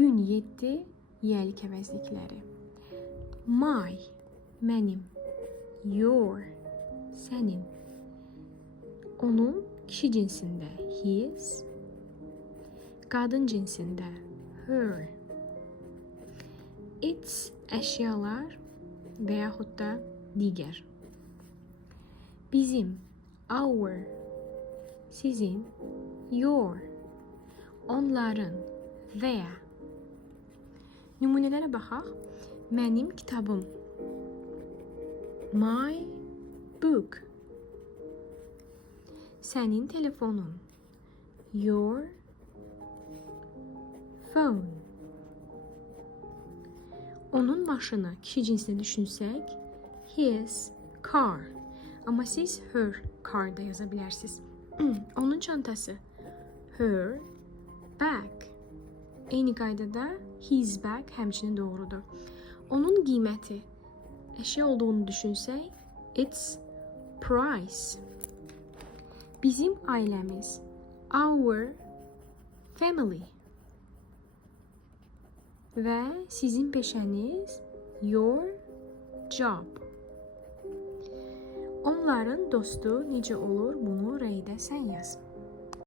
Gün 7 yelik əvəzlikləri. My, mənim. Your, sənin. Onun kişi cinsində his. Qadın cinsində her. Its əşyalar və yaxud da digər. Bizim, our. Sizin, your. Onların, their. Nümunələrə baxaq. Mənim kitabım. My book. Sənin telefonun. Your phone. Onun maşını kişi cinsində düşünsək, his car. Amma siz her car da yaza bilərsiniz. Onun çantası. Her bag. Eyni qaydada his bag həmçinin doğrudur. Onun qiyməti. Əşya olduğunu düşünsək, its price. Bizim ailəmiz. Our family. Və sizin peşəniz. Your job. Onların dostu necə olur, bunu rəydə sən yaz.